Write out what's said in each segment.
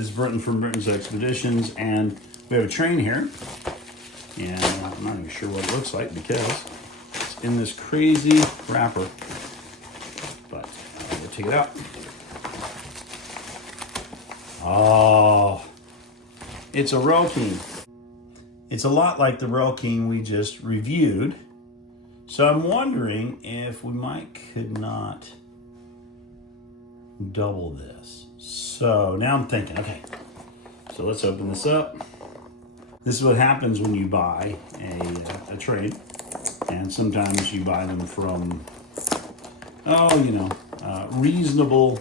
This is Brenton from Brenton's Expeditions, and we have a train here. And I'm not even sure what it looks like because it's in this crazy wrapper. But we'll take it out. Oh, it's a Rail King. It's a lot like the Rail King we just reviewed. So I'm wondering if we could not double this. So now I'm thinking, okay, so let's open this up. This is what happens when you buy a train. And sometimes you buy them from, reasonable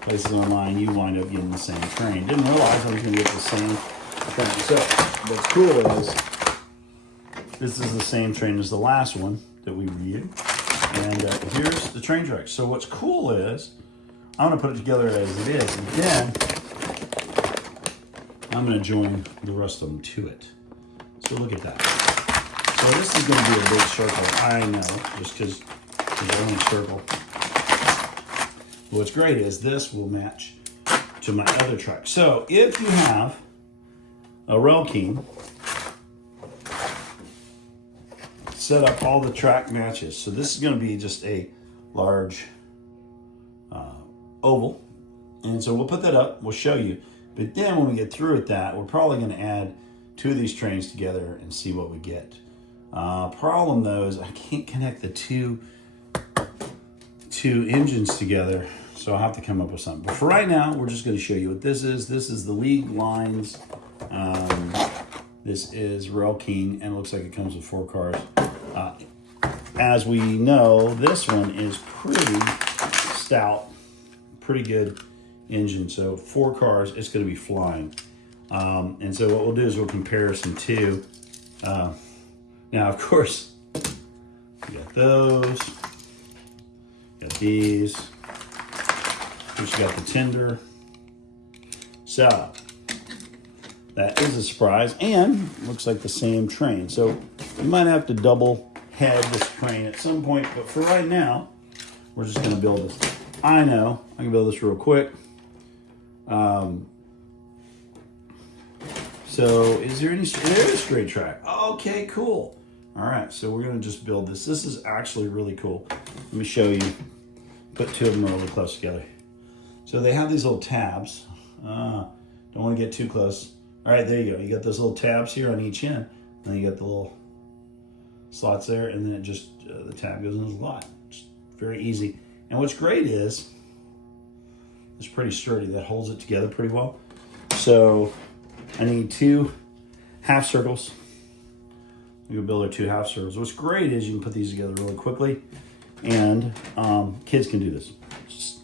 places online. You wind up getting the same train. Didn't realize I was going to get the same thing. So what's cool is this is the same train as the last one that we reviewed. And here's the train track. So what's cool is I'm going to put it together as it is. And then I'm going to join the rest of them to it. So look at that. So this is going to be a big circle. I know, just because it's only a circle. What's great is this will match to my other track. So if you have a Rail King, set up all the track matches. So this is going to be just a large oval. And so we'll put that up. We'll show you. But then when we get through with that, we're probably going to add two of these trains together and see what we get. Problem though is I can't connect the two engines together, so I'll have to come up with something. But for right now, we're just going to show you what this is. This is the league lines. This is Rail King, and it looks like it comes with 4 cars. As we know, this one is pretty stout, pretty good engine. So 4 cars, it's going to be flying. And so what we'll do is we'll compare some two. Now, of course, we got those, got these, we got the tender. So that is a surprise, and looks like the same train. So you might have to double head this train at some point, but for right now, we're just going to build this. I know I can build this real quick. So is there any, there is straight track. Okay, cool. All right, so we're gonna just build this. This is actually really cool. Let me show you. Put two of them really close together. So they have these little tabs. Don't wanna get too close. All right, there you go. You got those little tabs here on each end. And then you got the little slots there, and then it just, the tab goes in the slot. It's very easy. And what's great is, it's pretty sturdy. That holds it together pretty well. So I need 2 half circles. We can build our 2 half circles. What's great is you can put these together really quickly, and kids can do this. Just,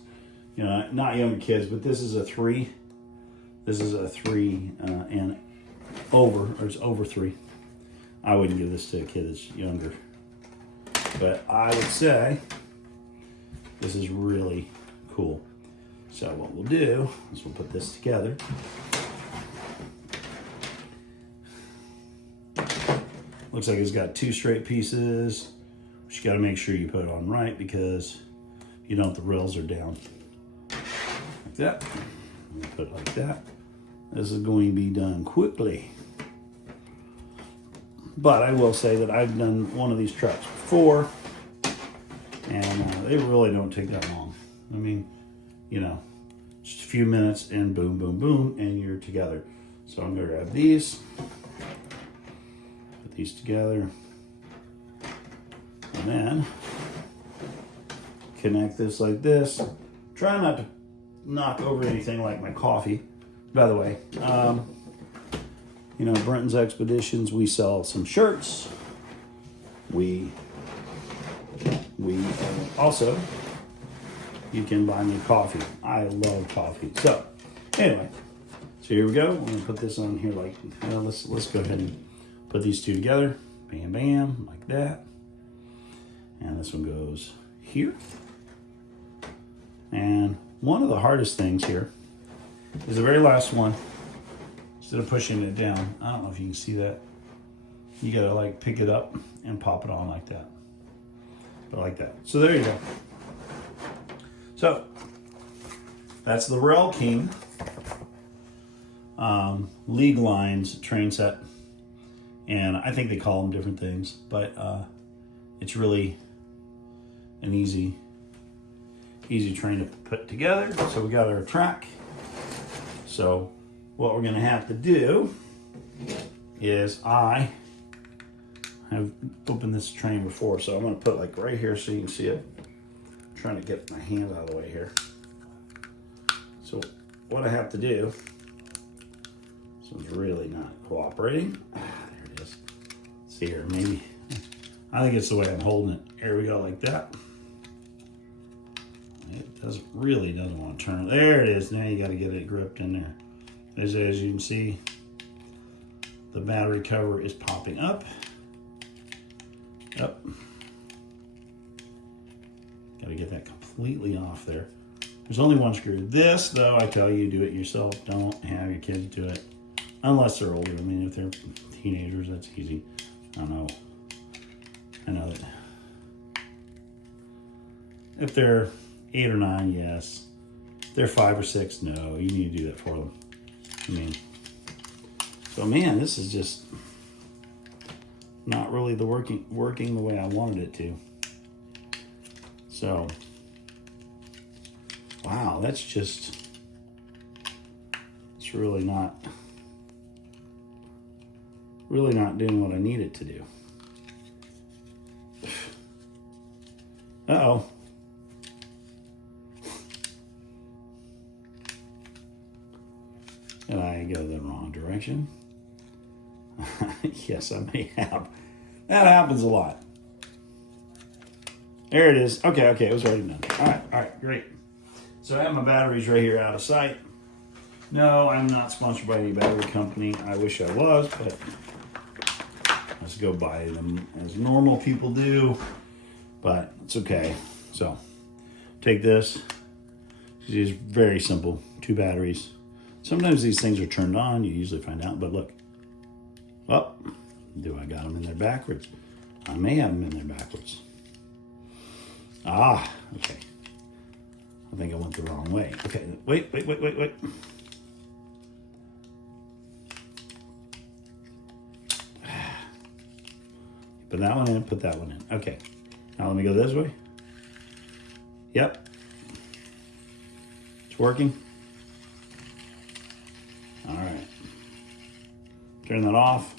not younger kids, but this is a 3. This is a 3 and over, or it's over 3. I wouldn't give this to a kid that's younger, but I would say this is really cool. So what we'll do is we'll put this together. Looks like it's got 2 straight pieces, but you got to make sure you put it on right because you don't, the rails are down. Like that. Put it like that. This is going to be done quickly. But I will say that I've done one of these trucks before, and they really don't take that long. I mean, just a few minutes and boom, boom, boom, and you're together. So I'm going to grab these. These together, and then connect this like this. Try not to knock over anything like my coffee. By the way, Brenton's Expeditions, we sell some shirts. We also, you can buy me coffee. I love coffee. So anyway, so here we go. I'm gonna put this on here like, let's go ahead and put these two together, bam, bam, like that. And this one goes here. And one of the hardest things here is the very last one. Instead of pushing it down, I don't know if you can see that. You gotta pick it up and pop it on like that. But like that. So there you go. So that's the Rail King. league lines train set, and I think they call them different things, but it's really an easy train to put together. So we got our track. So what we're going to have to do is I have opened this train before, so I'm going to put like right here so you can see it. I'm trying to get my hand out of the way here. So what I have to do, this one's really not cooperating. There it is. See here, maybe. I think it's the way I'm holding it. Here we go, like that. It really doesn't want to turn. There it is. Now you got to get it gripped in there. As you can see, the battery cover is popping up. Yep. Got to get that completely off there. There's only one screw. This, though, I tell you, do it yourself. Don't have your kids do it. Unless they're older. I mean, if they're teenagers, that's easy. I don't know. I know that. If they're 8 or 9, yes. If they're 5 or 6, no. You need to do that for them. I mean, so man, this is just not really the working the way I wanted it to. So, wow, it's really not doing what I need it to do. Uh-oh. Did I go the wrong direction? Yes, I may have. That happens a lot. There it is. Okay, it was already done. All right, great. So I have my batteries right here out of sight. No, I'm not sponsored by any battery company. I wish I was, but let's go buy them as normal people do. But it's okay. So take this. It's very simple. 2 batteries. Sometimes these things are turned on. You usually find out. But look. Oh, do I got them in there backwards? I may have them in there backwards. Ah, okay. I think I went the wrong way. Okay, wait. Put that one in, put that one in. Okay. Now let me go this way. Yep. It's working. All right. Turn that off.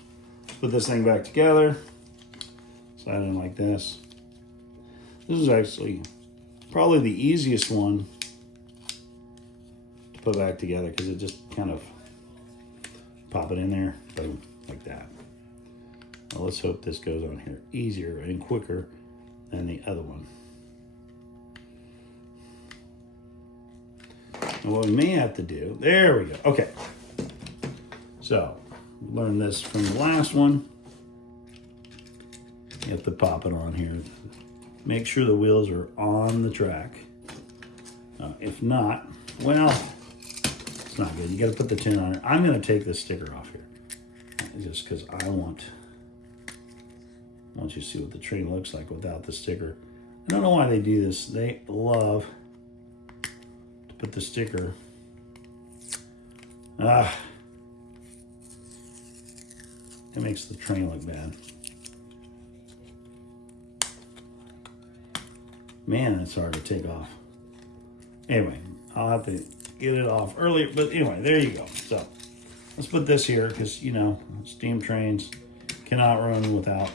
Put this thing back together. Slide in like this. This is actually probably the easiest one to put back together because it just kind of pop it in there, boom, like that. Well, let's hope this goes on here easier and quicker than the other one. And what we may have to do, there we go. Okay. So, learned this from the last one. You have to pop it on here. Make sure the wheels are on the track. If not, well, it's not good. You got to put the tin on it. I'm going to take this sticker off here, just because I want you to see what the train looks like without the sticker. I don't know why they do this. They love to put the sticker. It makes the train look bad. Man, it's hard to take off. Anyway, I'll have to get it off earlier. But anyway, there you go. So let's put this here because, you know, steam trains cannot run without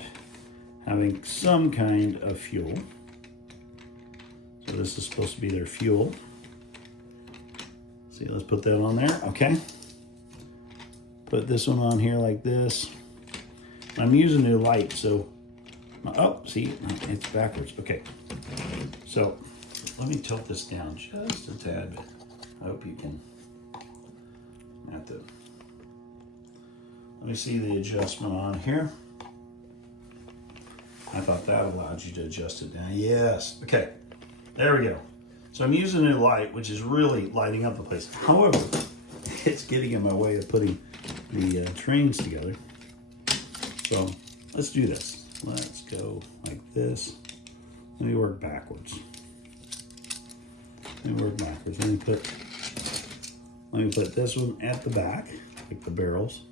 having some kind of fuel. So this is supposed to be their fuel. See, let's put that on there. Okay. Put this one on here like this. I'm using new light, so oh, see, it's backwards. Okay, so let me tilt this down just a tad bit. I hope you can. Have to. Let me see the adjustment on here. I thought that allowed you to adjust it down. Yes. Okay. There we go. So I'm using a new light, which is really lighting up the place. However, it's getting in my way of putting the trains together. So let's do this. Let's go like this. Let me work backwards. Let me put this one at the back. like the barrels.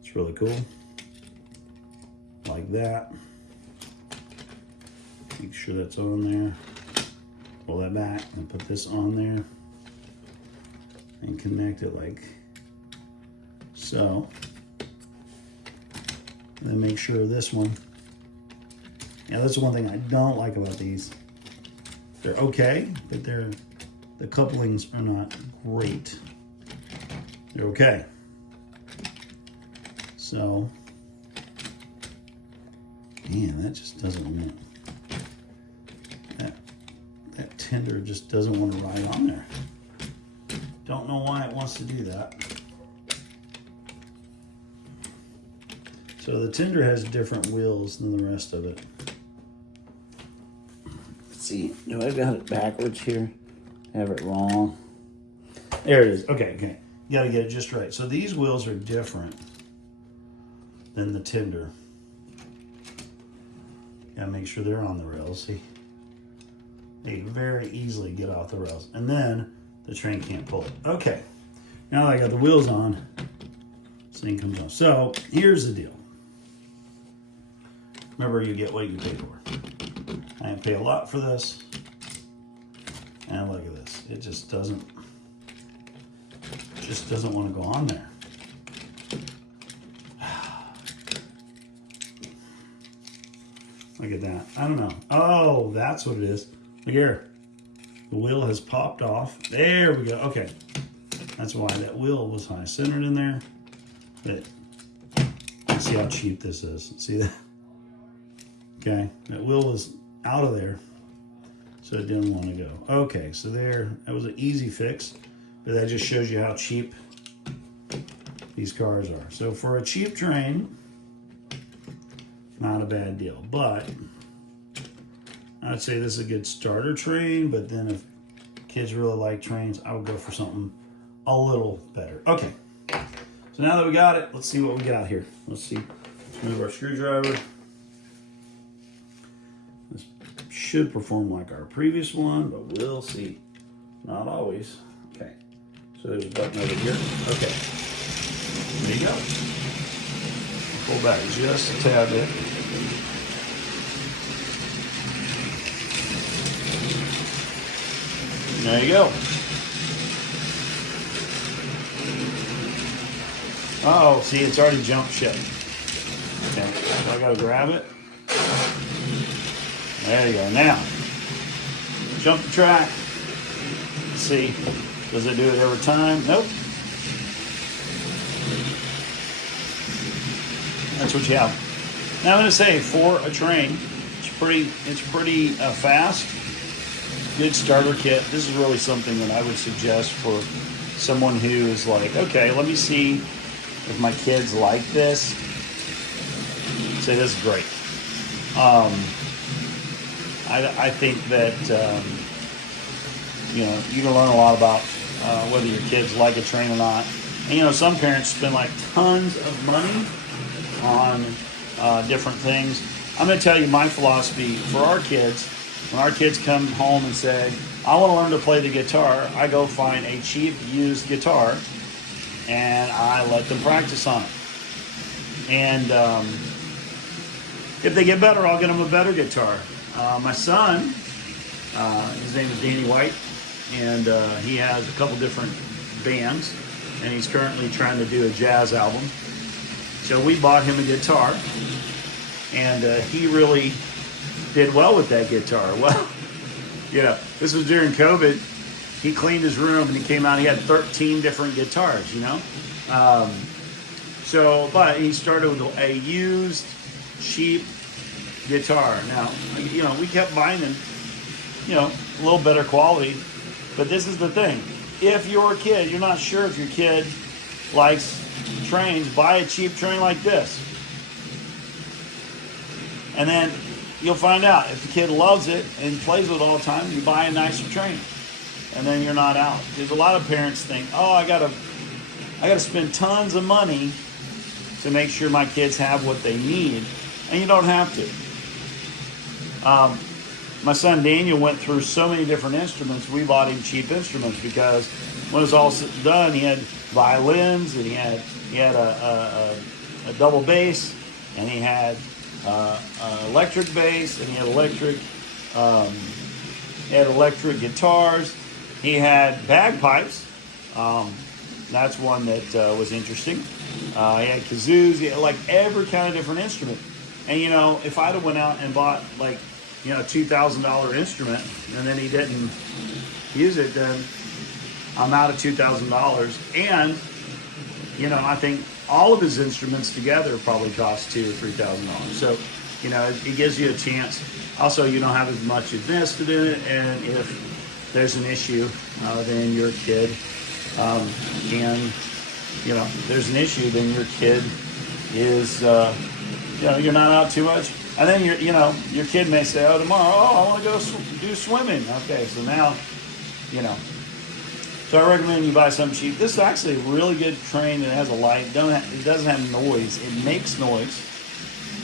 It's really cool. Like that. Make sure that's on there. Pull that back and put this on there. And connect it like so. And then make sure this one. Yeah, that's the one thing I don't like about these. They're okay, but the couplings are not great. They're okay. So, man, that just doesn't want, that tender just doesn't want to ride on there. Don't know why it wants to do that. So the tender has different wheels than the rest of it. Let's see, do I got it backwards here? I have it wrong. There it is. Okay. You gotta get it just right. So these wheels are different than the tender. Gotta make sure they're on the rails. See, they very easily get off the rails, and then the train can't pull it. Okay, now that I got the wheels on, this thing comes off. So here's the deal. Remember, you get what you pay for. I didn't pay a lot for this. And look at this. It just doesn't want to go on there. Look at that. I don't know. Oh, that's what it is. Look here. The wheel has popped off. There we go. Okay. That's why that wheel was high centered in there. But see how cheap this is. See that? Okay. That wheel was out of there. So it didn't want to go. Okay. So there. That was an easy fix. But that just shows you how cheap these cars are. So for a cheap train, not a bad deal. But I'd say this is a good starter train, but then if kids really like trains, I would go for something a little better. Okay, so now that we got it, let's see what we got here. Let's see, let's move our screwdriver. This should perform like our previous one, but we'll see. Not always. Okay, so there's a button over here. Okay, there you go. Pull back just a tad bit. There you go. Oh, see, it's already jumped ship. Okay, so I gotta grab it. There you go. Now, jump the track. Let's see, does it do it every time? Nope. That's what you have. Now I'm gonna say for a train, it's pretty fast. Good starter kit. This is really something that I would suggest for someone who is like, okay, let me see if my kids like this. Say this is great. I think that you can learn a lot about whether your kids like a train or not. And some parents spend like tons of money on different things. I'm going to tell you my philosophy for our kids. When our kids come home and say, I want to learn to play the guitar, I go find a cheap used guitar and I let them practice on it. And if they get better, I'll get them a better guitar. My son, his name is Danny White, and he has a couple different bands, and he's currently trying to do a jazz album. So we bought him a guitar, and he really did well with that guitar. Well, this was during COVID. He cleaned his room and he came out, he had 13 different guitars, but he started with a used, cheap guitar. Now, we kept buying them, a little better quality, but this is the thing. If your kid, you're not sure if your kid likes trains, buy a cheap train like this. And then you'll find out if the kid loves it and plays with it all the time, you buy a nicer train, and then you're not out. Because a lot of parents think, oh, I gotta spend tons of money to make sure my kids have what they need, and you don't have to. My son Daniel went through so many different instruments. We bought him cheap instruments because when it was all said and done, he had violins, and he had a double bass, and he had electric bass, and he had electric guitars. He had bagpipes. That's one that was interesting. He had kazoos. He had like every kind of different instrument. And you know, if I'd have went out and bought like, you know, a $2,000 instrument, and then he didn't use it, then I'm out of $2,000. And you know, I think all of his instruments together probably cost $2,000 or $3,000. So, you know, it gives you a chance. Also, you don't have as much invested in it, and if there's an issue, then your kid can, you know, there's an issue, then your kid is, you know, you're not out too much. And then you know, your kid may say, oh, tomorrow, I want to go do swimming. Okay, so now, you know. So I recommend you buy something cheap. This is actually a really good train that has a light. It doesn't have noise. It makes noise,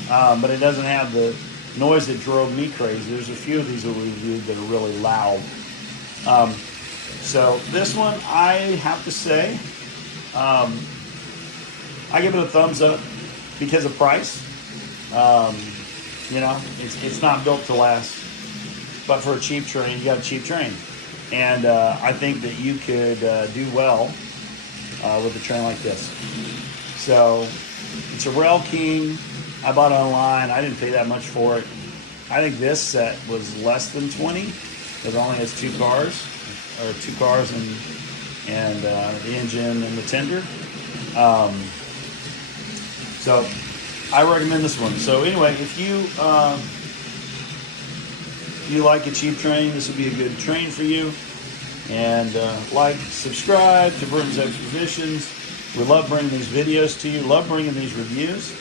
but it doesn't have the noise that drove me crazy. There's a few of these that we reviewed that are really loud. So this one, I have to say, I give it a thumbs up because of price. You know, it's not built to last, but for a cheap train, you got a cheap train. And I think that you could do well with a train like this. So it's a Rail King. I bought it online. I didn't pay that much for it. I think this set was less than 20. It only has two cars and the engine and the tender. So I recommend this one. So anyway, if you like a cheap train, this would be a good train for you. And like, subscribe to Burton's Expeditions. We love bringing these videos to you, love bringing these reviews.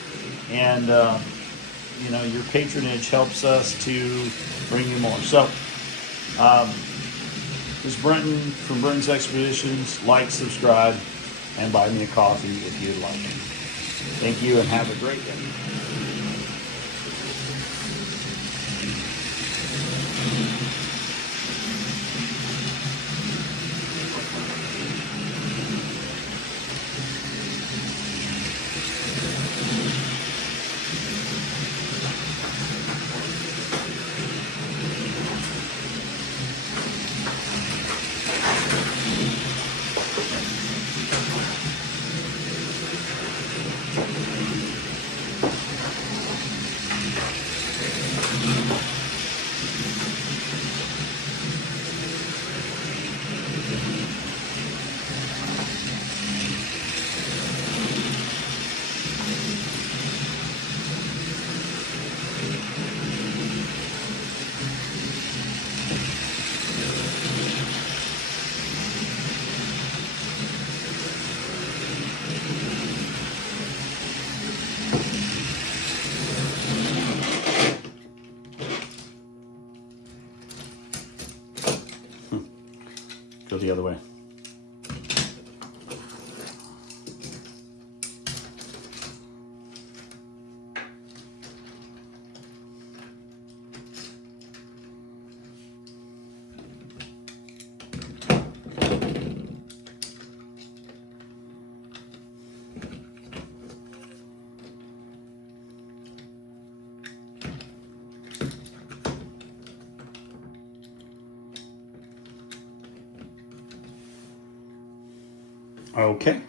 And, you know, your patronage helps us to bring you more. So, this is Brenton from Burton's Expeditions. Like, subscribe, and buy me a coffee if you'd like it. Thank you, and have a great day. Go the other way. Okay.